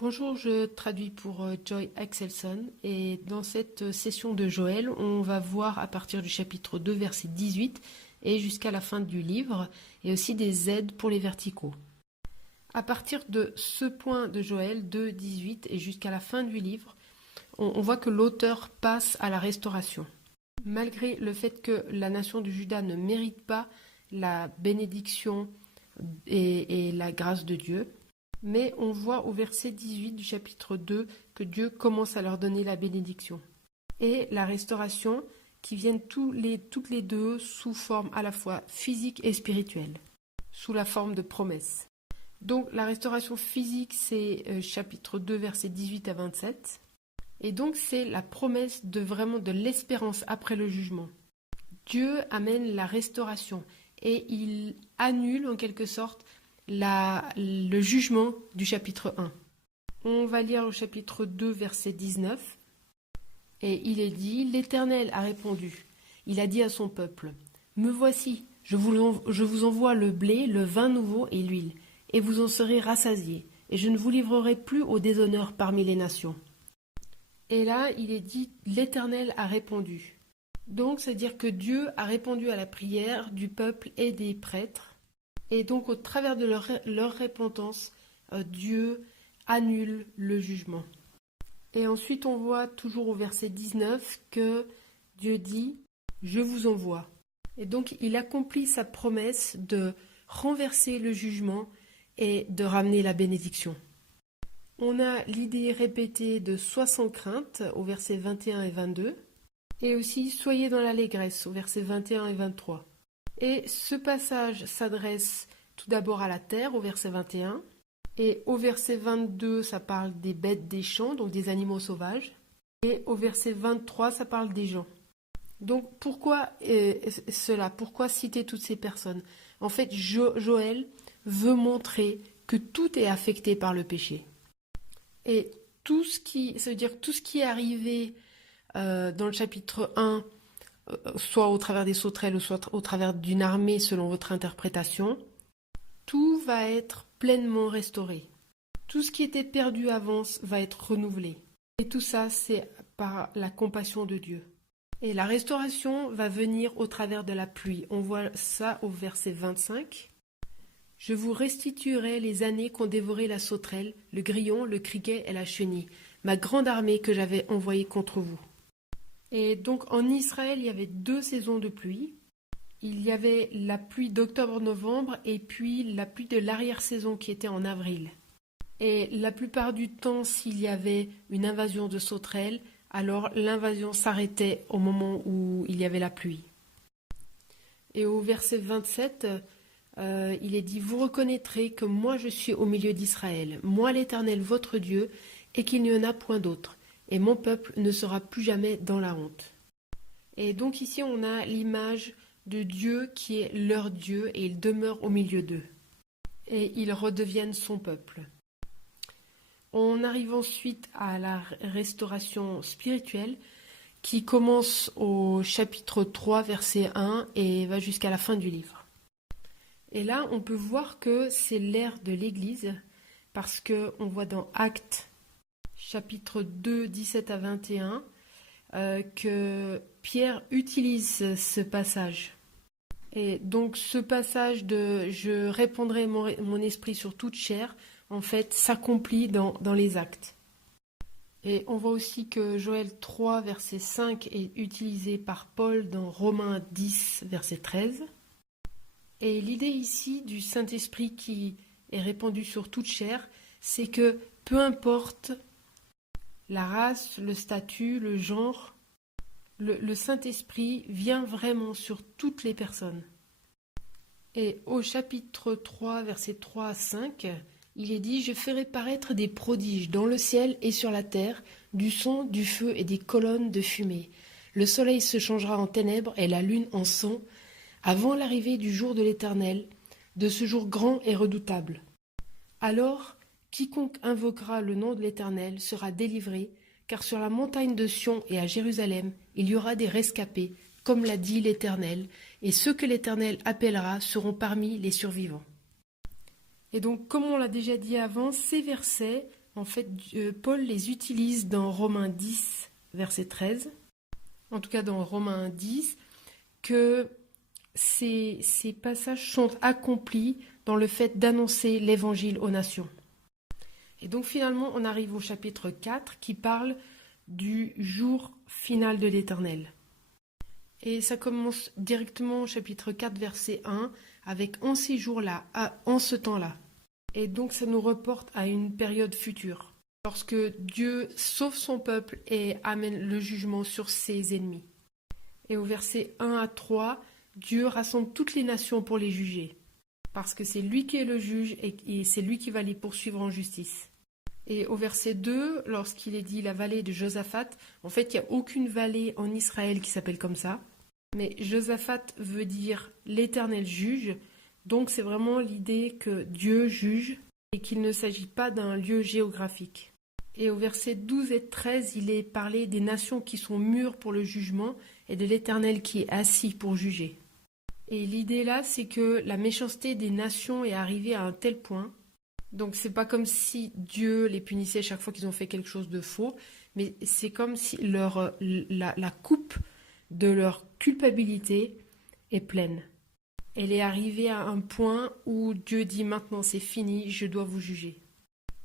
Bonjour, je traduis pour Joy Axelson et dans cette session de Joël, on va voir à partir du chapitre 2, verset 18 et jusqu'à la fin du livre et aussi des aides pour les verticaux. À partir de ce point de Joël 2, 18 et jusqu'à la fin du livre, on voit que l'auteur passe à la restauration. Malgré le fait que la nation du Juda ne mérite pas la bénédiction et la grâce de Dieu, mais on voit au verset 18 du chapitre 2 que Dieu commence à leur donner la bénédiction. Et la restauration qui viennent toutes les deux sous forme à la fois physique et spirituelle, sous la forme de promesses. Donc la restauration physique, c'est chapitre 2, versets 18 à 27. Et donc c'est la promesse de l'espérance après le jugement. Dieu amène la restauration et il annule en quelque sorte le jugement du chapitre 1. On va lire au chapitre 2, verset 19. Et il est dit, l'Éternel a répondu. Il a dit à son peuple, me voici, je vous envoie le blé, le vin nouveau et l'huile, et vous en serez rassasiés, et je ne vous livrerai plus au déshonneur parmi les nations. Et là, il est dit, l'Éternel a répondu. Donc, c'est-à-dire que Dieu a répondu à la prière du peuple et des prêtres. Et donc, au travers de leur repentance, Dieu annule le jugement. Et ensuite, on voit toujours au verset 19 que Dieu dit « Je vous envoie ». Et donc, il accomplit sa promesse de renverser le jugement et de ramener la bénédiction. On a l'idée répétée de « Sois sans crainte » au verset 21 et 22. Et aussi « Soyez dans l'allégresse » au verset 21 et 23. Et ce passage s'adresse tout d'abord à la terre, au verset 21. Et au verset 22, ça parle des bêtes des champs, donc des animaux sauvages. Et au verset 23, ça parle des gens. Donc pourquoi cela? Pourquoi citer toutes ces personnes? En fait, Joël veut montrer que tout est affecté par le péché. Et ça veut dire tout ce qui est arrivé dans le chapitre 1, soit au travers des sauterelles ou soit au travers d'une armée selon votre interprétation, tout va être pleinement restauré. Tout ce qui était perdu avant va être renouvelé. Et tout ça, c'est par la compassion de Dieu. Et la restauration va venir au travers de la pluie. On voit ça au verset 25. « Je vous restituerai les années qu'ont dévoré la sauterelle, le grillon, le criquet et la chenille, ma grande armée que j'avais envoyée contre vous. » Et donc en Israël, il y avait 2 saisons de pluie. Il y avait la pluie d'octobre-novembre et puis la pluie de l'arrière-saison qui était en avril. Et la plupart du temps, s'il y avait une invasion de sauterelles, alors l'invasion s'arrêtait au moment où il y avait la pluie. Et au verset 27, il est dit « Vous reconnaîtrez que moi je suis au milieu d'Israël, moi l'Éternel votre Dieu, et qu'il n'y en a point d'autre. Et mon peuple ne sera plus jamais dans la honte. » Et donc ici, on a l'image de Dieu qui est leur Dieu et il demeure au milieu d'eux. Et ils redeviennent son peuple. On arrive ensuite à la restauration spirituelle qui commence au chapitre 3, verset 1 et va jusqu'à la fin du livre. Et là, on peut voir que c'est l'ère de l'Église parce qu'on voit dans Actes, chapitre 2, 17 à 21, que Pierre utilise ce passage. Et donc ce passage de « je répandrai mon esprit sur toute chair », en fait, s'accomplit dans les actes. Et on voit aussi que Joël 3, verset 5 est utilisé par Paul dans Romains 10, verset 13. Et l'idée ici du Saint-Esprit qui est répandu sur toute chair, c'est que peu importe la race, le statut, le genre, le Saint-Esprit vient vraiment sur toutes les personnes. Et au chapitre 3, versets 3 à 5, il est dit « Je ferai paraître des prodiges dans le ciel et sur la terre, du son, du feu et des colonnes de fumée. Le soleil se changera en ténèbres et la lune en sang, avant l'arrivée du jour de l'Éternel, de ce jour grand et redoutable. Alors, quiconque invoquera le nom de l'Éternel sera délivré, car sur la montagne de Sion et à Jérusalem, il y aura des rescapés, comme l'a dit l'Éternel, et ceux que l'Éternel appellera seront parmi les survivants. » Et donc, comme on l'a déjà dit avant, ces versets, En fait, Paul les utilise dans Romains 10, verset 13, en tout cas dans Romains 10, que ces passages sont accomplis dans le fait d'annoncer l'évangile aux nations. Et donc finalement, on arrive au chapitre 4 qui parle du jour final de l'Éternel. Et ça commence directement au chapitre 4, verset 1, avec « en ces jours-là »,« en ce temps-là ». Et donc ça nous reporte à une période future, lorsque Dieu sauve son peuple et amène le jugement sur ses ennemis. Et au verset 1 à 3, Dieu rassemble toutes les nations pour les juger, parce que c'est lui qui est le juge et c'est lui qui va les poursuivre en justice. Et au verset 2, lorsqu'il est dit la vallée de Josaphat, en fait, il n'y a aucune vallée en Israël qui s'appelle comme ça. Mais Josaphat veut dire l'Éternel juge, donc c'est vraiment l'idée que Dieu juge et qu'il ne s'agit pas d'un lieu géographique. Et au verset 12 et 13, il est parlé des nations qui sont mûres pour le jugement et de l'Éternel qui est assis pour juger. Et l'idée là, c'est que la méchanceté des nations est arrivée à un tel point. Donc c'est pas comme si Dieu les punissait chaque fois qu'ils ont fait quelque chose de faux, mais c'est comme si la coupe de leur culpabilité est pleine. Elle est arrivée à un point où Dieu dit maintenant c'est fini, je dois vous juger.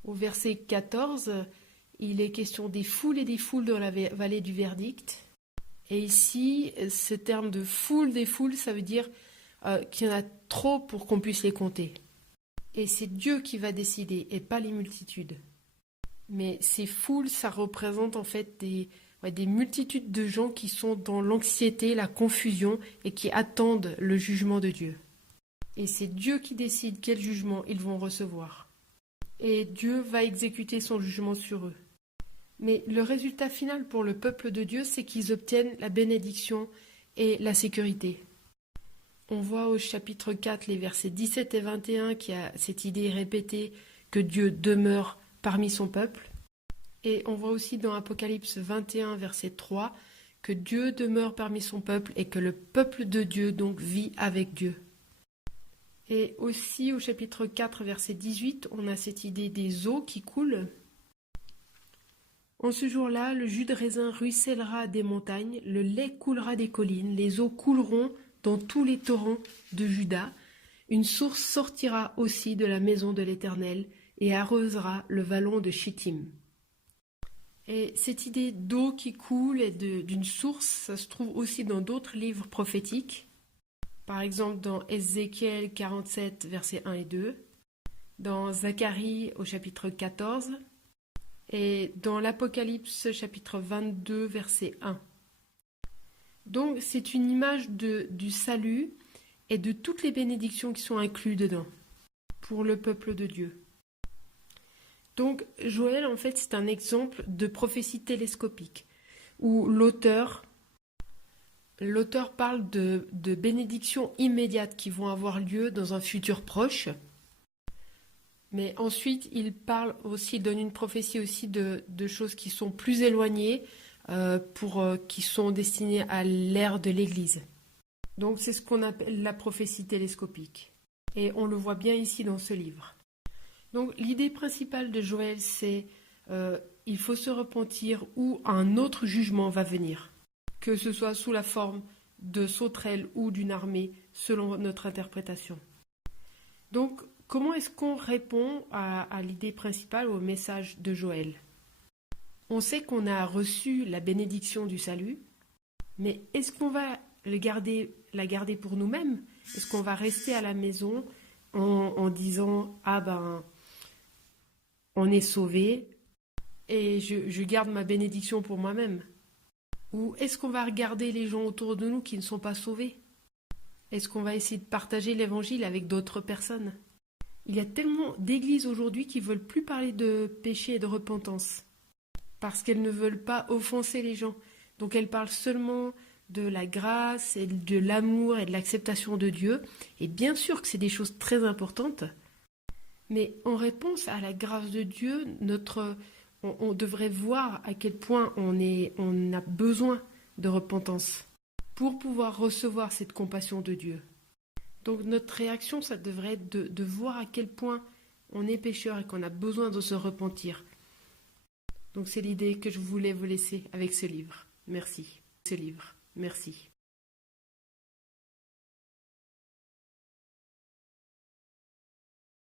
Au verset 14, il est question des foules et des foules dans la vallée du verdict. Et ici, ce terme de foule des foules, ça veut dire qu'il y en a trop pour qu'on puisse les compter. Et c'est Dieu qui va décider et pas les multitudes. Mais ces foules, ça représente en fait des multitudes de gens qui sont dans l'anxiété, la confusion et qui attendent le jugement de Dieu. Et c'est Dieu qui décide quel jugement ils vont recevoir. Et Dieu va exécuter son jugement sur eux. Mais le résultat final pour le peuple de Dieu, c'est qu'ils obtiennent la bénédiction et la sécurité. On voit au chapitre 4, les versets 17 et 21, qu'il y a cette idée répétée que Dieu demeure parmi son peuple. Et on voit aussi dans Apocalypse 21, verset 3, que Dieu demeure parmi son peuple et que le peuple de Dieu donc vit avec Dieu. Et aussi au chapitre 4, verset 18, on a cette idée des eaux qui coulent. En ce jour-là, le jus de raisin ruissellera des montagnes, le lait coulera des collines, les eaux couleront dans tous les torrents de Juda. Une source sortira aussi de la maison de l'Éternel et arrosera le vallon de Chittim. Et cette idée d'eau qui coule et d'une source, ça se trouve aussi dans d'autres livres prophétiques. Par exemple dans Ézéchiel 47, versets 1 et 2, dans Zacharie au chapitre 14 et dans l'Apocalypse chapitre 22, verset 1. Donc c'est une image du salut et de toutes les bénédictions qui sont incluses dedans pour le peuple de Dieu. Donc Joël, en fait, c'est un exemple de prophétie télescopique où l'auteur parle de bénédictions immédiates qui vont avoir lieu dans un futur proche. Mais ensuite, il donne une prophétie aussi de choses qui sont plus éloignées, qui sont destinées à l'ère de l'Église. Donc c'est ce qu'on appelle la prophétie télescopique. Et on le voit bien ici dans ce livre. Donc l'idée principale de Joël, c'est il faut se repentir ou un autre jugement va venir, que ce soit sous la forme de sauterelles ou d'une armée, selon notre interprétation. Donc comment est-ce qu'on répond à l'idée principale, au message de Joël ? On sait qu'on a reçu la bénédiction du salut, mais est-ce qu'on va la garder pour nous-mêmes ? Est-ce qu'on va rester à la maison en disant « Ah ben, on est sauvé et je garde ma bénédiction pour moi-même » ? Ou est-ce qu'on va regarder les gens autour de nous qui ne sont pas sauvés ? Est-ce qu'on va essayer de partager l'évangile avec d'autres personnes ? Il y a tellement d'églises aujourd'hui qui ne veulent plus parler de péché et de repentance, parce qu'elles ne veulent pas offenser les gens. Donc elles parlent seulement de la grâce et de l'amour et de l'acceptation de Dieu. Et bien sûr que c'est des choses très importantes, mais en réponse à la grâce de Dieu, on devrait voir à quel point on a besoin de repentance pour pouvoir recevoir cette compassion de Dieu. Donc notre réaction, ça devrait être de voir à quel point on est pécheur et qu'on a besoin de se repentir. Donc c'est l'idée que je voulais vous laisser avec ce livre. Merci. Ce livre. Merci.